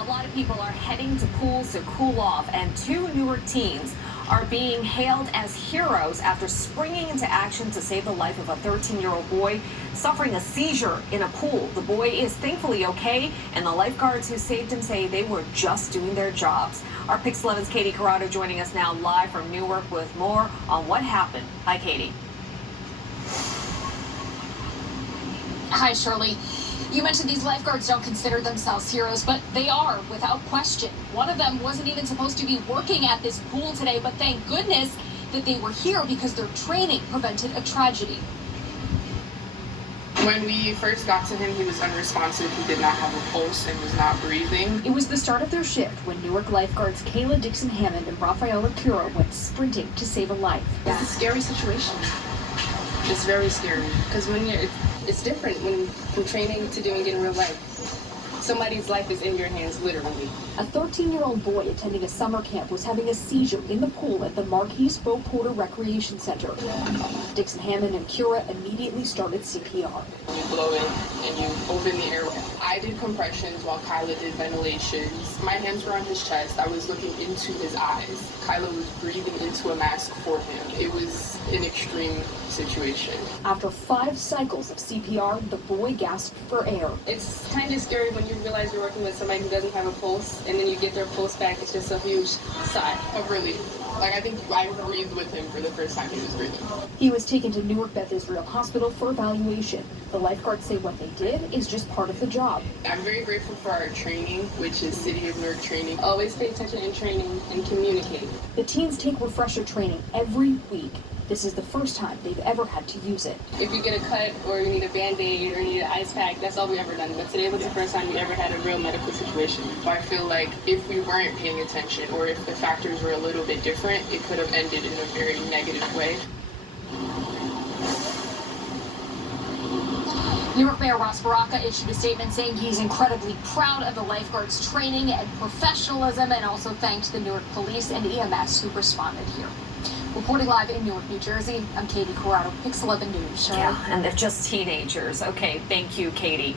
a lot of people are heading to pools to cool off, and two Newark teens are being hailed as heroes after springing into action to save the life of a 13-year-old boy suffering a seizure in a pool. The boy is thankfully okay, and the lifeguards who saved him say they were just doing their jobs. Our Pix 11's Katie Corrado joining us now live from Newark with more on what happened. Hi, Katie. Hi, Shirley. You mentioned these lifeguards don't consider themselves heroes, but they are, without question. One of them wasn't even supposed to be working at this pool today, but thank goodness that they were here because their training prevented a tragedy. When we first got to him, he was unresponsive. He did not have a pulse and was not breathing. It was the start of their shift when Newark lifeguards Kayla Dixon-Hammond and Rafaela Cura went sprinting to save a life. It's a scary situation. It's very scary because it's different from training to doing it in real life. Somebody's life is in your hands, literally. A 13-year-old boy attending a summer camp was having a seizure in the pool at the Marquis Boat Porter Recreation Center. Dixon-Hammond and Cura immediately started CPR. You blow in and you open the airway. I did compressions while Kyla did ventilations. My hands were on his chest. I was looking into his eyes. Kyla was breathing into a mask for him. It was an extreme situation. After 5 cycles of CPR, the boy gasped for air. It's kind of scary when you realize you're working with somebody who doesn't have a pulse, and then you get their pulse back. It's just a huge sigh of relief. Like, I think I breathed with him for the first time he was breathing. He was taken to Newark Beth Israel Hospital for evaluation. The lifeguards say what they did is just part of the job. I'm very grateful for our training, which is City of Newark training. Always pay attention in training and communicate. The teens take refresher training every week. This is the first time they've ever had to use it. If you get a cut or you need a Band-Aid or you need an ice pack, that's all we've ever done. But today was the first time we ever had a real medical situation. I feel like if we weren't paying attention or if the factors were a little bit different, it could have ended in a very negative way. Newark Mayor Ross Baraka issued a statement saying he's incredibly proud of the lifeguards' training and professionalism, and also thanked the Newark Police and EMS who responded here. Reporting live in Newark, New Jersey, I'm Katie Corrado, Pix 11 News. Yeah, and they're just teenagers. Okay, thank you, Katie.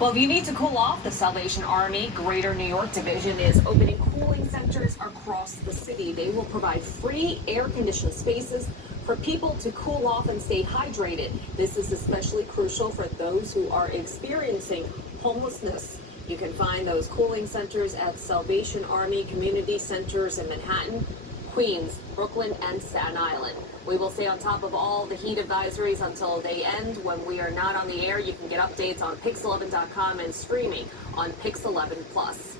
Well, if you need to cool off, the Salvation Army Greater New York Division is opening cooling centers across the city. They will provide free air-conditioned spaces for people to cool off and stay hydrated. This is especially crucial for those who are experiencing homelessness. You can find those cooling centers at Salvation Army Community Centers in Manhattan, Queens, Brooklyn, and Staten Island. We will stay on top of all the heat advisories until they end. When we are not on the air, you can get updates on Pix11.com and streaming on Pix11 Plus.